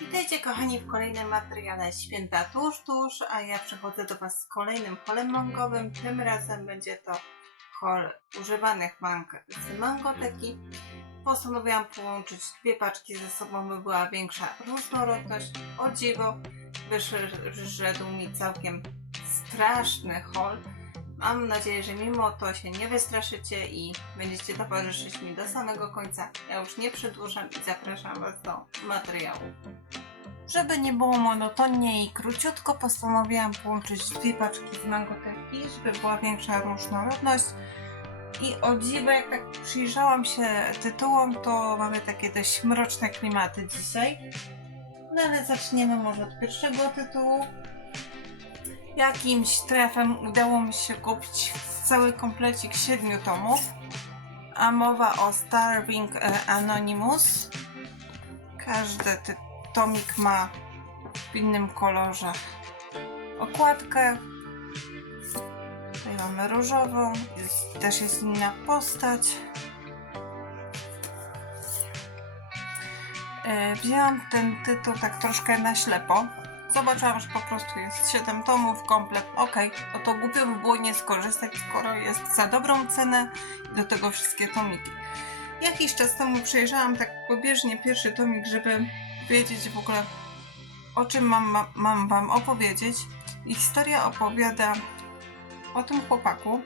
Witajcie kochani w kolejnym materiale Święta Tuż Tuż, a ja przychodzę do Was z kolejnym holem mangowym. Tym razem będzie to hol używanych mang z mangoteki. Postanowiłam połączyć dwie paczki ze sobą, by była większa różnorodność. O dziwo, wyszedł mi całkiem straszny hol. Mam nadzieję, że mimo to się nie wystraszycie i będziecie towarzyszyć mi do samego końca. Ja już nie przedłużam i zapraszam Was do materiału. Żeby nie było monotonnie i króciutko, postanowiłam połączyć dwie paczki z mangoteki, żeby była większa różnorodność. I o dziwo, jak tak przyjrzałam się tytułom, to mamy takie dość mroczne klimaty dzisiaj. No ale zaczniemy może od pierwszego tytułu. Jakimś trafem udało mi się kupić cały komplecik siedmiu tomów. A mowa o Starving e, Anonymous. Każdy ty- tomik ma w innym kolorze okładkę. Tutaj mamy różową, jest, też jest inna postać. E, Wzięłam ten tytuł tak troszkę na ślepo. Zobaczyłam, że po prostu jest 7 tomów, komplet. Okej, no to głupio by było nie skorzystać, skoro jest za dobrą cenę i do tego wszystkie tomiki. Jakiś czas temu przejrzałam tak pobieżnie pierwszy tomik, żeby wiedzieć w ogóle o czym mam, ma- mam wam opowiedzieć. I historia opowiada o tym chłopaku,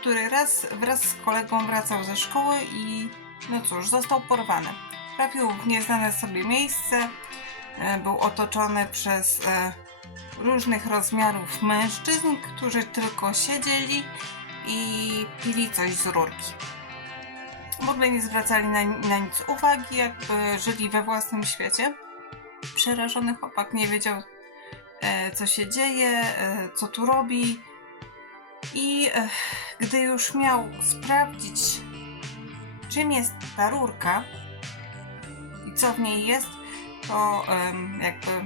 który raz wraz z kolegą wracał ze szkoły i no cóż, został porwany. Trafił w nieznane sobie miejsce, był otoczony przez e, różnych rozmiarów mężczyzn, którzy tylko siedzieli i pili coś z rurki. W ogóle nie zwracali na, na nic uwagi, jakby żyli we własnym świecie. Przerażony chłopak nie wiedział, e, co się dzieje, e, co tu robi. I e, gdy już miał sprawdzić, czym jest ta rurka i co w niej jest, to jakby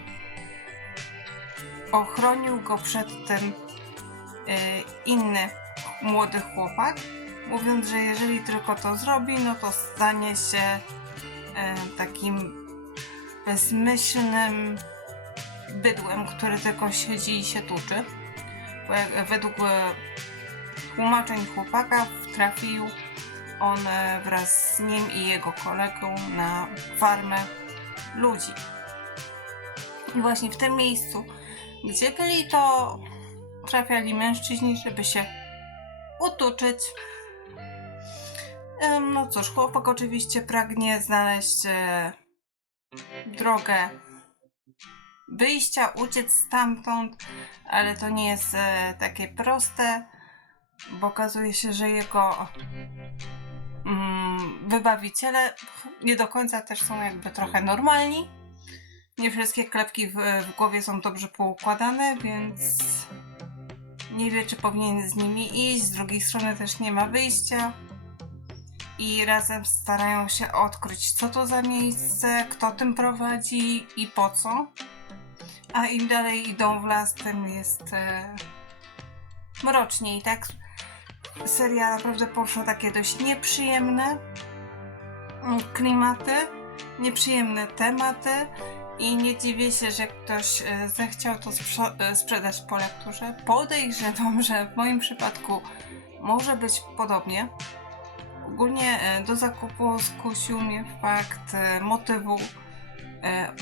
ochronił go przed tym e, inny młody chłopak, mówiąc, że jeżeli tylko to zrobi, no to stanie się e, takim bezmyślnym bydłem, który tylko siedzi i się tuczy. Według e, tłumaczeń chłopaka trafił on wraz z nim i jego kolegą na farmę ludzi. I właśnie w tym miejscu, gdzie byli, to trafiali mężczyźni, żeby się utuczyć. No cóż, chłopak oczywiście pragnie znaleźć e, drogę wyjścia, uciec stamtąd, ale to nie jest e, takie proste, bo okazuje się, że jego wybawiciele nie do końca też są jakby trochę normalni. Nie wszystkie klepki w, w głowie są dobrze poukładane, więc nie wie, czy powinien z nimi iść. Z drugiej strony też nie ma wyjścia. I razem starają się odkryć, co to za miejsce, kto tym prowadzi i po co. A im dalej idą w las, tym jest e, mroczniej, tak? Seria naprawdę poszła takie dość nieprzyjemne klimaty, nieprzyjemne tematy i nie dziwię się, że ktoś e, zechciał to e, sprzedać po lekturze. Podejrzewam, że w moim przypadku może być podobnie. Ogólnie e, do zakupu skusił mnie fakt motywu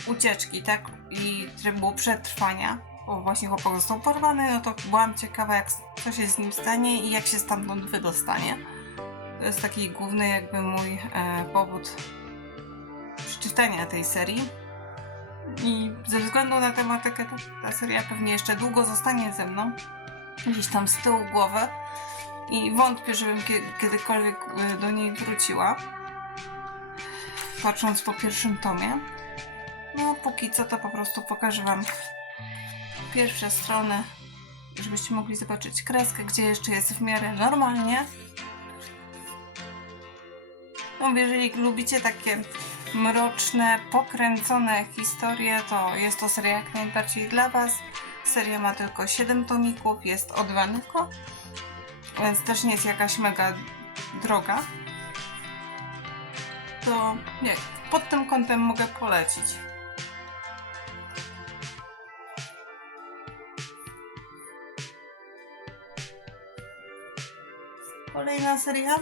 ucieczki, tak? I trybu przetrwania, bo właśnie chłopak został porwany, no to byłam ciekawa, jak, co się z nim stanie i jak się stamtąd wydostanie. To jest taki główny jakby mój e, powód przeczytania tej serii. I ze względu na tematykę ta, seria pewnie jeszcze długo zostanie ze mną. Gdzieś tam z tyłu głowy. I wątpię, żebym kie- kiedykolwiek e, do niej wróciła. Patrząc po pierwszym tomie. No, póki co to po prostu pokażę Wam pierwsze strony, żebyście mogli zobaczyć kreskę, gdzie jeszcze jest w miarę normalnie. Mówię, jeżeli lubicie takie mroczne, pokręcone historie, to jest to seria jak najbardziej dla Was. Seria ma tylko 7 tomików, jest odwanyko, więc też nie jest jakaś mega droga. To nie, pod tym kątem mogę polecić. Kolejna seria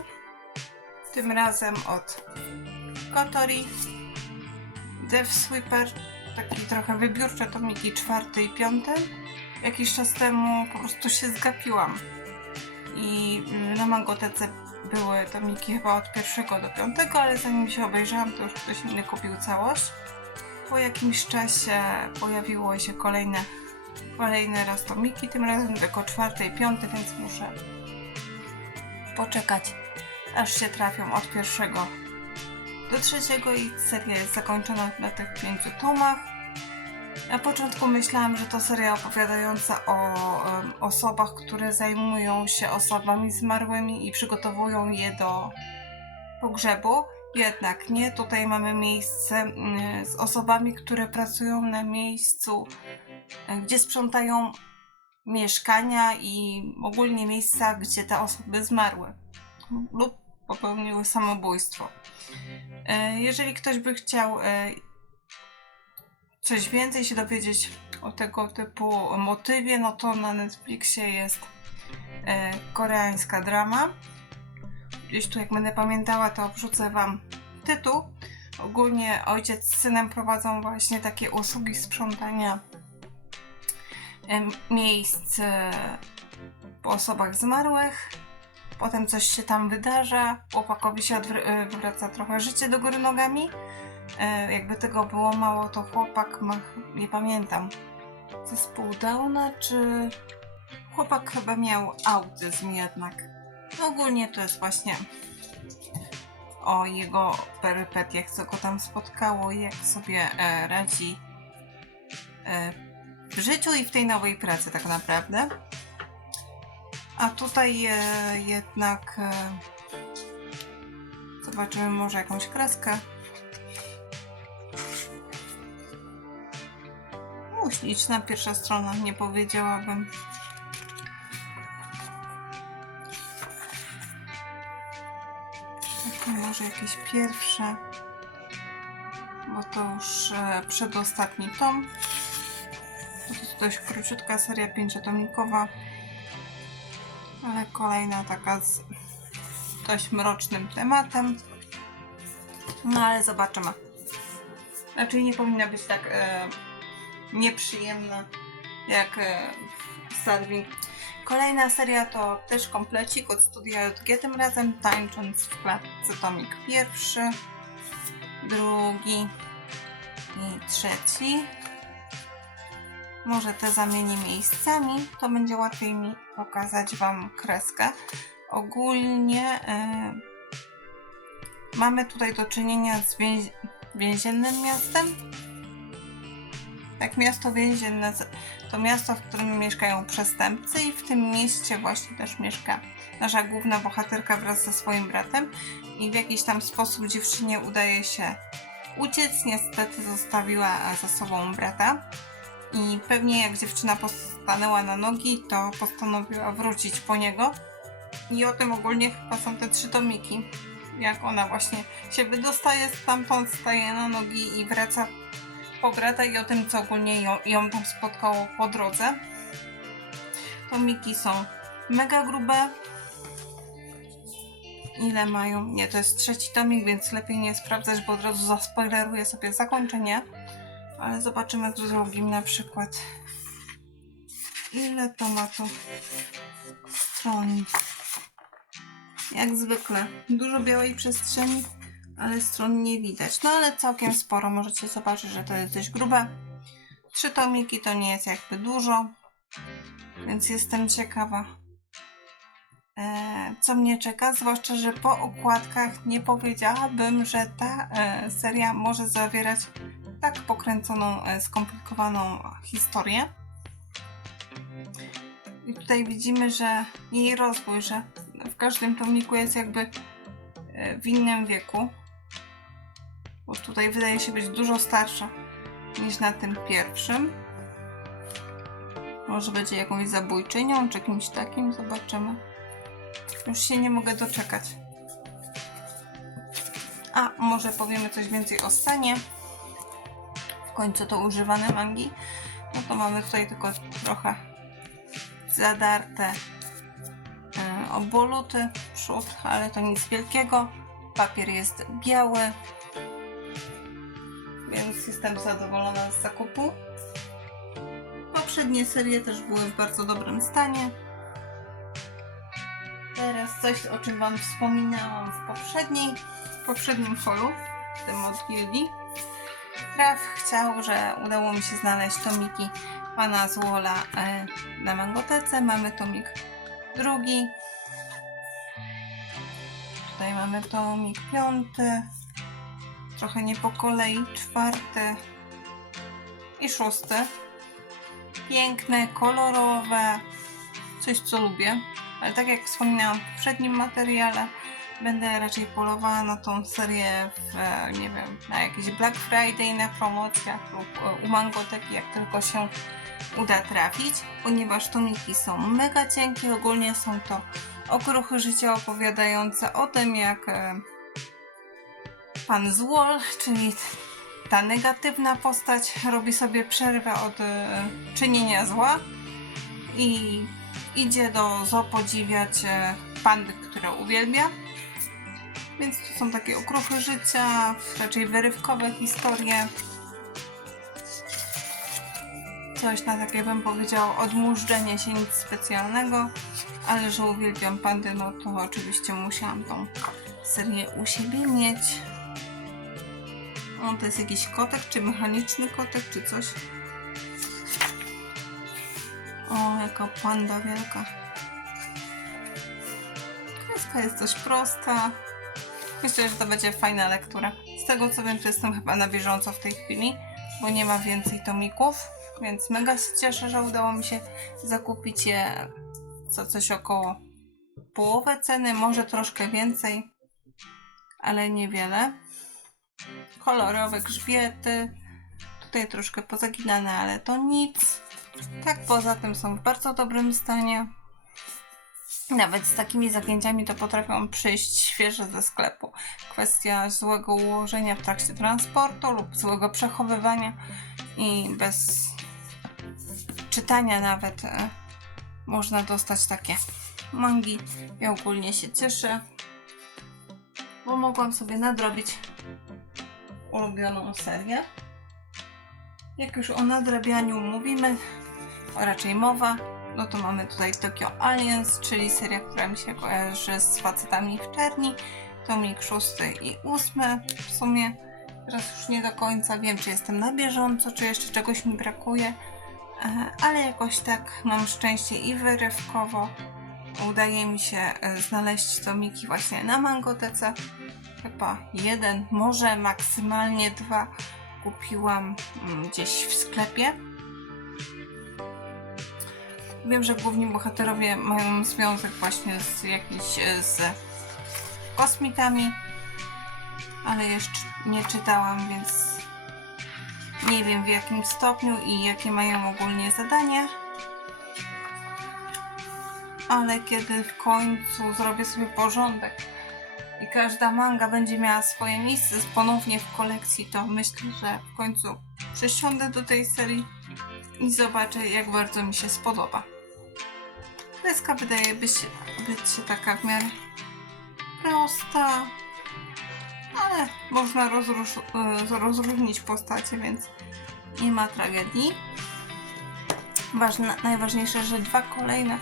tym razem od Kotori. Death Sweeper. Taki trochę wybiórcze tomiki czwarty i piąty. Jakiś czas temu po prostu się zgapiłam. I mm, na Mangotece były tomiki chyba od pierwszego do piątego, ale zanim się obejrzałam, to już ktoś inny kupił całość. Po jakimś czasie pojawiło się kolejne, kolejne raz tomiki, tym razem tylko czwarty i piąty, więc muszę poczekać, aż się trafią od pierwszego do trzeciego i seria jest zakończona na tych pięciu tomach. Na początku myślałam, że to seria opowiadająca o em, osobach, które zajmują się osobami zmarłymi i przygotowują je do pogrzebu. Jednak nie, tutaj mamy miejsce mm, z osobami, które pracują na miejscu, gdzie sprzątają mieszkania i ogólnie miejsca, gdzie te osoby zmarły lub popełniły samobójstwo. E, Jeżeli ktoś by chciał e, coś więcej się dowiedzieć o tego typu motywie, no to na Netflixie jest e, koreańska drama. Gdzieś tu, jak będę pamiętała, to wrzucę Wam tytuł. Ogólnie ojciec z synem prowadzą właśnie takie usługi sprzątania miejsc po osobach zmarłych. Potem coś się tam wydarza, chłopakowi się e, wywraca trochę życie do góry nogami. E, jakby tego było mało, to chłopak ma, nie pamiętam, zespół Downa, czy chłopak chyba miał autyzm jednak. No ogólnie to jest właśnie o jego perypetiach, co go tam spotkało jak sobie e, radzi e, w życiu i w tej nowej pracy tak naprawdę. A tutaj e, jednak e, zobaczymy może jakąś kreskę. O, śliczna pierwsza strona, nie powiedziałabym. Takie może jakieś pierwsze, bo to już e, przedostatni tom. To jest dość króciutka seria pięciotomikowa, ale kolejna taka z dość mrocznym tematem. No ale zobaczymy. Raczej nie powinna być tak e, nieprzyjemna jak e, Starving. Kolejna seria to też komplecik od studia JG, tym razem tańcząc w klatce tomik pierwszy, drugi i trzeci. Może te zamienię miejscami, to będzie łatwiej mi pokazać Wam kreskę. Ogólnie e, mamy tutaj do czynienia z więzi- więziennym miastem. Tak, miasto więzienne to miasto, w którym mieszkają przestępcy i w tym mieście właśnie też mieszka nasza główna bohaterka wraz ze swoim bratem i w jakiś tam sposób dziewczynie udaje się uciec. Niestety zostawiła za sobą brata i pewnie jak dziewczyna postanęła na nogi, to postanowiła wrócić po niego i o tym ogólnie chyba są te trzy tomiki. Jak ona właśnie się wydostaje stamtąd, staje na nogi i wraca po brata i o tym, co ogólnie ją, ją tam spotkało po drodze. Tomiki są mega grube. Ile mają? Nie, to jest trzeci tomik, więc lepiej nie sprawdzać, bo od razu zaspoileruję sobie zakończenie. Ale zobaczymy w drugim na przykład. Ile to ma tu stron? Jak zwykle. Dużo białej przestrzeni, ale stron nie widać. No ale całkiem sporo. Możecie zobaczyć, że to jest dość grube. Trzy tomiki to nie jest jakby dużo, więc jestem ciekawa, e, co mnie czeka. Zwłaszcza, że po okładkach nie powiedziałabym, że ta e, seria może zawierać tak pokręconą, e, skomplikowaną historię. I tutaj widzimy, że jej rozwój, że w każdym tomiku jest jakby e, w innym wieku. Bo tutaj wydaje się być dużo starsza niż na tym pierwszym. Może będzie jakąś zabójczynią czy kimś takim, zobaczymy. Już się nie mogę doczekać. A, może powiemy coś więcej o scenie. Końcu to używane mangi. No to mamy tutaj tylko trochę zadarte obwoluty przy naprzód, ale to nic wielkiego. Papier jest biały, więc jestem zadowolona z zakupu. Poprzednie serie też były w bardzo dobrym stanie. Teraz coś, o czym Wam wspominałam w poprzedniej, w poprzednim holu, w tym od gildii. Raf chciał, że udało mi się znaleźć tomiki pana Złola e, na Mangotece. Mamy tomik drugi. Tutaj mamy tomik piąty. Trochę nie po kolei. Czwarty i szósty. Piękne, kolorowe. Coś, co lubię. Ale tak jak wspominałam w poprzednim materiale, będę raczej polowała na tą serię w, e, nie wiem, na jakiś Black Friday, na promocjach lub e, u Mangoteki, jak tylko się uda trafić, ponieważ tomiki są mega cienkie, ogólnie są to okruchy życia opowiadające o tym, jak e, pan Złol, czyli ta negatywna postać robi sobie przerwę od czynienia zła i idzie do zoo podziwiać pandy, które uwielbia. Więc to są takie okruchy życia, raczej wyrywkowe historie. Coś na takie bym powiedziała odmurzczenie się, nic specjalnego. Ale że uwielbiam pandy, no to oczywiście musiałam tą serię u siebie mieć. O, to jest jakiś kotek, czy mechaniczny kotek, czy coś. O, jaka panda wielka. Kreska jest dość prosta. Myślę, że to będzie fajna lektura. Z tego co wiem, to jestem chyba na bieżąco w tej chwili, bo nie ma więcej tomików, więc mega się cieszę, że udało mi się zakupić je za coś około połowę ceny, może troszkę więcej, ale niewiele. Kolorowe grzbiety, tutaj troszkę pozaginane, ale to nic. Tak poza tym są w bardzo dobrym stanie. Nawet z takimi zagięciami to potrafią przyjść świeże ze sklepu. Kwestia złego ułożenia w trakcie transportu lub złego przechowywania i bez czytania nawet e, można dostać takie mangi. Ja ogólnie się cieszę, bo mogłam sobie nadrobić ulubioną serię. Jak już o nadrabianiu mówimy, a raczej mowa, no to mamy tutaj Tokyo Aliens, czyli seria, która mi się kojarzy z facetami w czerni. Tomik szósty i ósmy w sumie. Teraz już nie do końca wiem, czy jestem na bieżąco, czy jeszcze czegoś mi brakuje, e, ale jakoś tak mam szczęście i wyrywkowo udaje mi się e, znaleźć tomiki właśnie na Mangotece. Chyba jeden, może maksymalnie dwa kupiłam mm, gdzieś w sklepie. Wiem, że główni bohaterowie mają związek właśnie z jakimś e, z kosmitami, ale jeszcze nie czytałam, więc nie wiem w jakim stopniu i jakie mają ogólnie zadania. Ale kiedy w końcu zrobię sobie porządek i każda manga będzie miała swoje miejsce ponownie w kolekcji, to myślę, że w końcu przesiądę do tej serii i zobaczę, jak bardzo mi się spodoba. Kreska wydaje być, być się taka w miarę prosta, ale można rozróż, e, rozróżnić postacie, więc nie ma tragedii. Ważne, najważniejsze, że dwa kolejne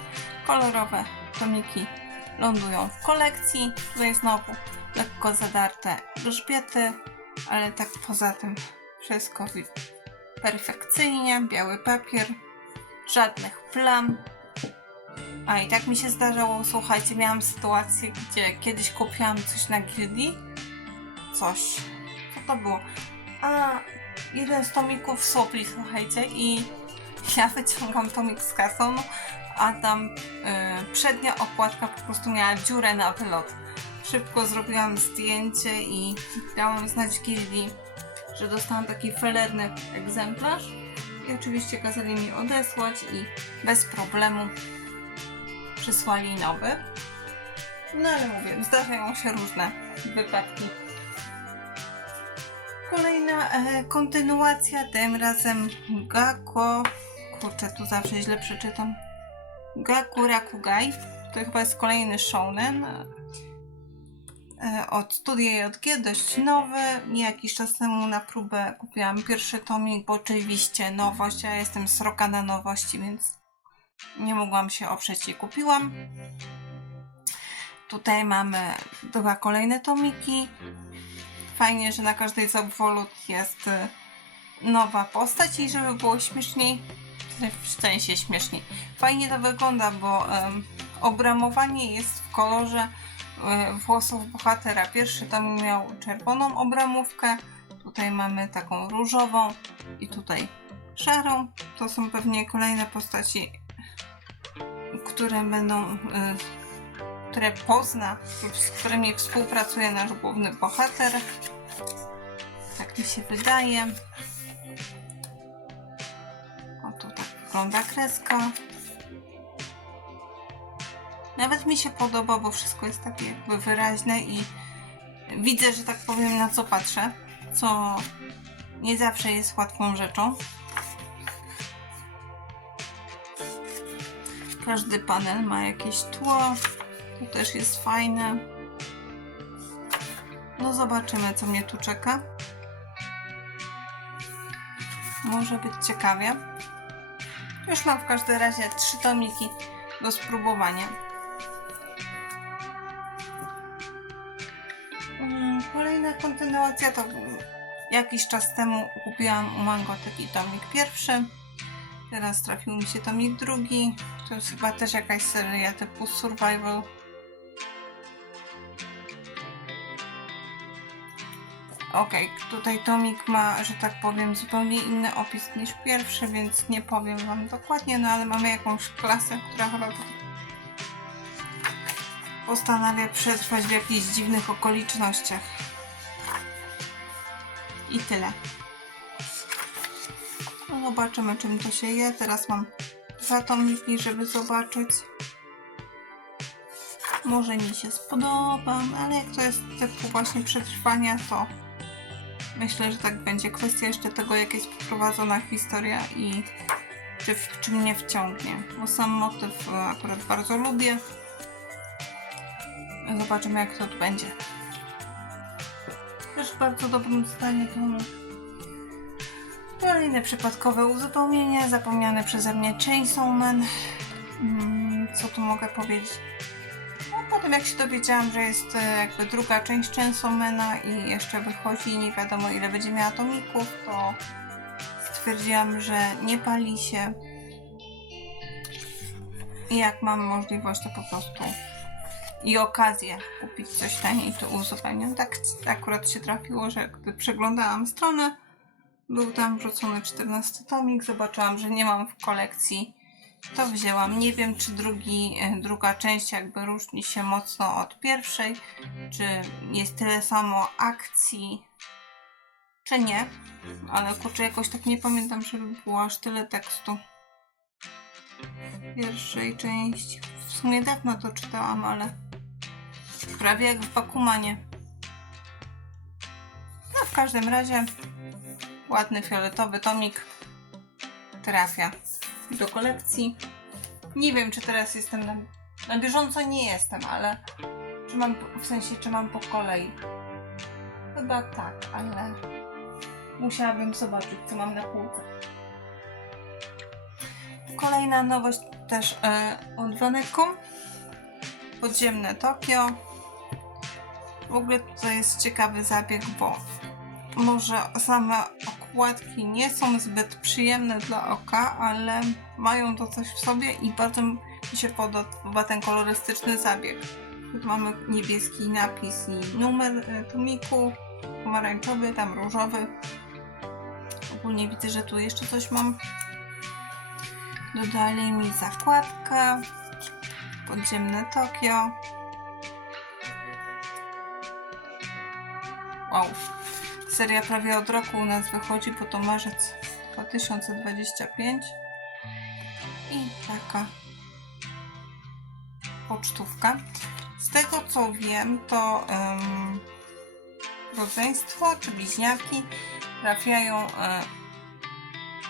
kolorowe tomiki lądują w kolekcji. Tutaj znowu lekko zadarte grzbiety, ale tak poza tym wszystko perfekcyjnie, biały papier, żadnych plam. A i tak mi się zdarzało, słuchajcie, miałam sytuację, gdzie kiedyś kupiłam coś na gildii. Coś. Co to było? A jeden z tomików sopli, słuchajcie, i ja wyciągam tomik z kasą, a tam y, przednia okładka po prostu miała dziurę na wylot. Szybko zrobiłam zdjęcie i dałam znać gildii, że dostałam taki felerny egzemplarz. I oczywiście kazali mi odesłać i bez problemu przysłali nowy. No ale mówię, zdarzają się różne wypadki. Kolejna e, kontynuacja, tym razem Gakko. Kurczę, tu zawsze źle przeczytam. Gaku Rakugai. To chyba jest kolejny shounen. e, od Studia JG, dość nowy. Jakiś czas temu na próbę kupiłam pierwszy tomik, bo oczywiście nowość, ja jestem sroka na nowości, więc nie mogłam się oprzeć i kupiłam. Tutaj mamy dwa kolejne tomiki. Fajnie, że na każdej z obwolut jest y, nowa postać i żeby było śmieszniej, w sensie śmieszniej. Fajnie to wygląda, bo em, obramowanie jest w kolorze e, włosów bohatera. Pierwszy tom miał czerwoną obramówkę, tutaj mamy taką różową i tutaj szarą. To są pewnie kolejne postaci, które będą, e, które pozna z którymi współpracuje nasz główny bohater. Tak mi się wydaje. O, tu tak wygląda kreska. Nawet mi się podoba, bo wszystko jest takie jakby wyraźne i widzę, że tak powiem, na co patrzę, co nie zawsze jest łatwą rzeczą. Każdy panel ma jakieś tło, to też jest fajne. No zobaczymy, co mnie tu czeka. Może być ciekawie. Już mam w każdym razie trzy tomiki do spróbowania. Mm, Kolejna kontynuacja to jakiś czas temu kupiłam u Mango taki tomik pierwszy. Teraz trafił mi się tomik drugi. To jest chyba też jakaś seria typu survival. Okej, tutaj tomik ma, że tak powiem, zupełnie inny opis niż pierwszy, więc nie powiem wam dokładnie, no ale mamy jakąś klasę, która chyba postanawia przetrwać w jakichś dziwnych okolicznościach. I tyle. Zobaczymy, czym to się je. Teraz mam dwa tomiki, żeby zobaczyć. Może mi się spodoba, ale jak to jest typu właśnie przetrwania, to myślę, że tak będzie. Kwestia jeszcze tego, jak jest poprowadzona historia i czy, czy mnie wciągnie. Bo sam motyw e, akurat bardzo lubię. Zobaczymy, jak to będzie. Też bardzo dobrym stanie to Kolejne przypadkowe uzupełnienie, zapomniane przeze mnie Chainsaw Man. Mm, Co tu mogę powiedzieć? No, potem jak się dowiedziałam, że jest e, jakby druga część Chainsaw Mana i jeszcze wychodzi nie wiadomo ile będzie miała tomików, to stwierdziłam, że nie pali się. I jak mam możliwość, to po prostu i okazję kupić coś taniej, to uzupełniam. Tak akurat się trafiło, że gdy przeglądałam stronę, był tam wrzucony 14 tomik, zobaczyłam, że nie mam w kolekcji, to wzięłam. Nie wiem, czy drugi, e, druga część jakby różni się mocno od pierwszej, czy jest tyle samo akcji, czy nie. Ale kurczę, jakoś tak nie pamiętam, żeby było aż tyle tekstu. W pierwszej części. W sumie dawno to czytałam, ale prawie jak w Bakumanie. No w każdym razie ładny fioletowy tomik trafia do kolekcji. Nie wiem, czy teraz jestem na, na bieżąco, nie jestem, ale czy mam, w sensie, czy mam po kolei. Chyba tak, ale musiałabym zobaczyć, co mam na półce. Kolejna nowość też e, od Vaneco. Podziemne Tokio. W ogóle to jest ciekawy zabieg, bo może same okładki nie są zbyt przyjemne dla oka, ale mają to coś w sobie i bardzo mi się podoba ten kolorystyczny zabieg. Tu mamy niebieski napis i numer e, tomiku, pomarańczowy, tam różowy. Ogólnie widzę, że tu jeszcze coś mam. Dodali mi zakładkę. Podziemne Tokio. Wow. Seria prawie od roku u nas wychodzi, bo to marzec 2025. I taka pocztówka. Z tego co wiem, to um, rodzeństwo czy bliźniaki trafiają e,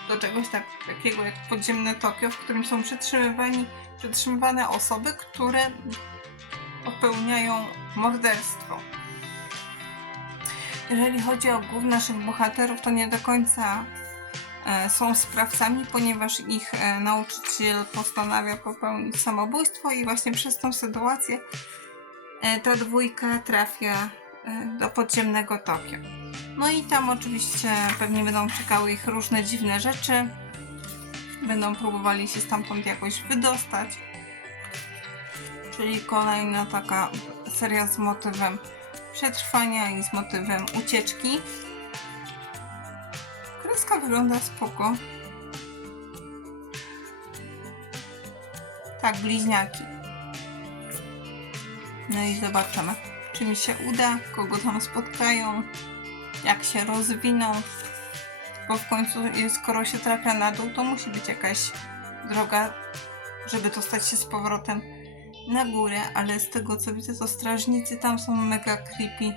do czegoś tak, takiego jak podziemne Tokio, w którym są przetrzymywani, przetrzymywane osoby, które popełniają morderstwo. Jeżeli chodzi o głów naszych bohaterów, to nie do końca e, są sprawcami, ponieważ ich e, nauczyciel postanawia popełnić samobójstwo i właśnie przez tą sytuację e, ta dwójka trafia do podziemnego Tokio. No i tam oczywiście pewnie będą czekały ich różne dziwne rzeczy. Będą próbowali się stamtąd jakoś wydostać. Czyli kolejna taka seria z motywem przetrwania i z motywem ucieczki. Kreska wygląda spoko. Tak, bliźniaki. No i zobaczymy, czy mi się uda, kogo tam spotkają, jak się rozwiną. Bo w końcu, e, skoro się trafia na dół, to musi być jakaś droga, żeby dostać się z powrotem na górę, ale z tego co widzę, to strażnicy tam są mega creepy.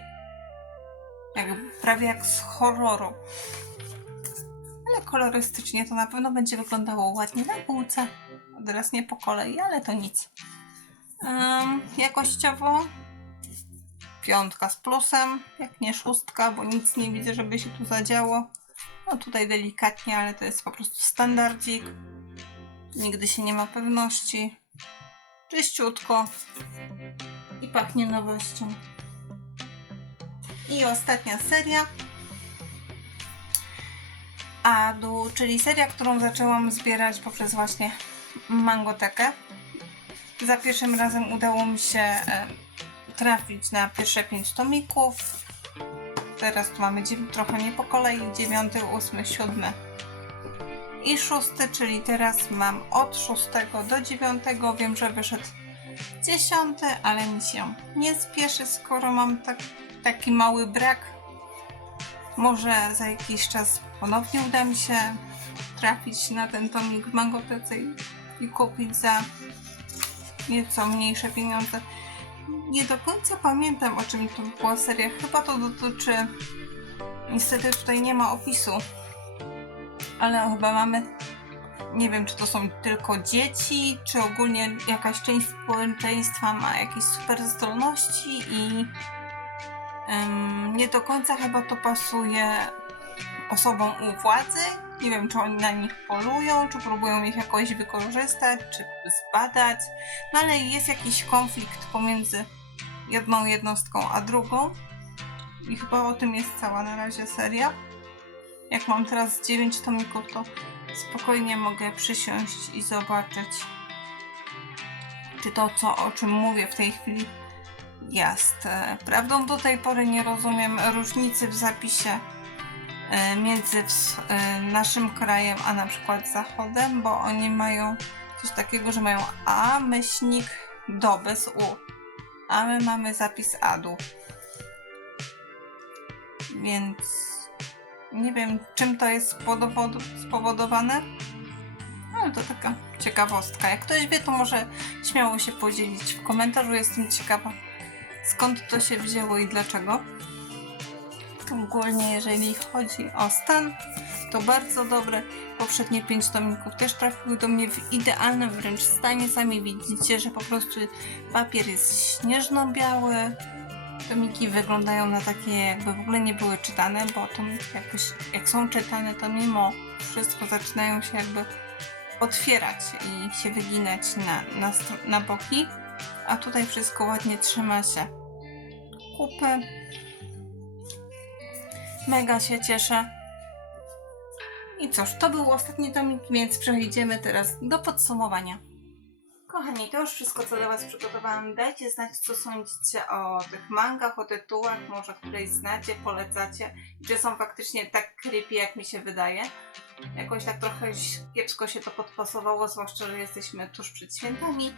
Jak, prawie jak z horroru. Ale kolorystycznie to na pewno będzie wyglądało ładnie na półce. Teraz nie po kolei, ale to nic. Em, jakościowo piątka z plusem, jak nie szóstka, bo nic nie widzę, żeby się tu zadziało. No tutaj delikatnie, ale to jest po prostu standardzik. Nigdy się nie ma pewności. Czyściutko. I pachnie nowością. I ostatnia seria. Adu, czyli seria, którą zaczęłam zbierać poprzez właśnie Mangotekę. Za pierwszym razem udało mi się e, trafić na pierwsze pięć tomików. Teraz tu mamy trochę nie po kolei, dziewiąty, ósmy, siódmy i szósty, czyli teraz mam od szóstego do dziewiątego. Wiem, że wyszedł dziesiąty, ale mi się nie spieszy, skoro mam tak, taki mały brak. Może za jakiś czas ponownie uda mi się trafić na ten tomik w Mangotece i, i kupić za nieco mniejsze pieniądze. Nie do końca pamiętam o czym to była seria. Chyba to dotyczy. Niestety tutaj nie ma opisu ale chyba mamy. Nie wiem, czy to są tylko dzieci, czy ogólnie jakaś część społeczeństwa ma jakieś super zdolności i nie do końca chyba to pasuje osobom u władzy. Nie wiem, czy oni na nich polują, czy próbują ich jakoś wykorzystać, czy zbadać. No ale jest jakiś konflikt pomiędzy jedną jednostką a drugą. I chyba o tym jest cała na razie seria jak mam teraz 9 tomików, to spokojnie mogę przysiąść i zobaczyć, czy to, co, o czym mówię w tej chwili, jest e, prawdą. Do tej pory nie rozumiem różnicy w zapisie e, między e, naszym krajem a na przykład Zachodem, bo oni mają coś takiego, że mają A myślnik do bez U, a my mamy zapis ADU. Więc nie wiem, czym to jest spowodo- spowodowane, ale to taka ciekawostka. Jak ktoś wie, to może śmiało się podzielić w komentarzu. Jestem ciekawa, skąd to się wzięło i dlaczego. Ogólnie, jeżeli chodzi o stan, to bardzo dobre. Poprzednie pięć tomików też trafiły do mnie w idealnym wręcz stanie. Sami widzicie, że po prostu papier jest śnieżno-biały, tomiki wyglądają na takie, jakby w ogóle nie były czytane, bo to jakoś, jak są czytane, to mimo wszystko zaczynają się jakby otwierać i się wyginać na, na, na boki, a tutaj wszystko ładnie trzyma się kupy. Mega się cieszę. I cóż, to był ostatni tomik, więc przejdziemy teraz do podsumowania. Kochani, to już wszystko, co dla Was przygotowałam. Dajcie znać, co sądzicie o tych mangach, o tytułach, może któreś znacie, polecacie. Czy są faktycznie tak creepy, jak mi się wydaje. Jakoś tak trochę kiepsko się to podpasowało, zwłaszcza, że jesteśmy tuż przed świętami.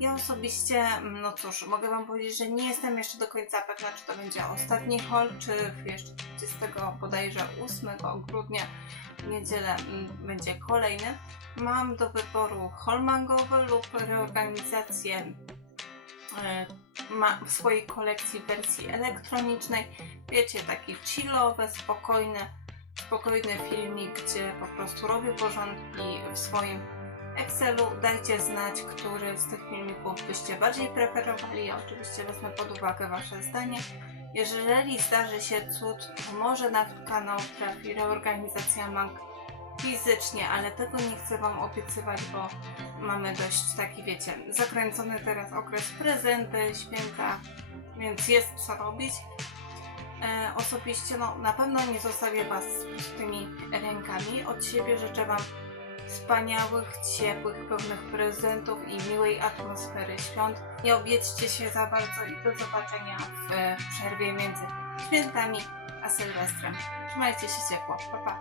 Ja osobiście, mm, no cóż, mogę Wam powiedzieć, że nie jestem jeszcze do końca pewna, czy to będzie ostatni haul, czy jeszcze 30 bodajże 8 grudnia niedzielę mm, będzie kolejny. Mam do wyboru haul mangowy lub reorganizację e, w swojej kolekcji wersji elektronicznej. Wiecie, taki chillowy, spokojny, spokojny filmik, gdzie po prostu robię porządki w swoim Excelu. Dajcie znać, który z tych filmików byście bardziej preferowali. Ja oczywiście wezmę pod uwagę Wasze zdanie. Jeżeli zdarzy się cud, to może na kanał trafi reorganizacja mang fizycznie, ale tego nie chcę Wam obiecywać, bo mamy dość taki, wiecie, zakręcony teraz okres prezenty, święta, więc jest co robić. E, osobiście, no na pewno nie zostawię Was z tymi rękami. Od siebie życzę Wam wspaniałych, ciepłych, pełnych prezentów i miłej atmosfery świąt. Nie obiedźcie się za bardzo i do zobaczenia w e, przerwie między świętami a Sylwestrem. Trzymajcie się ciepło. Pa, pa.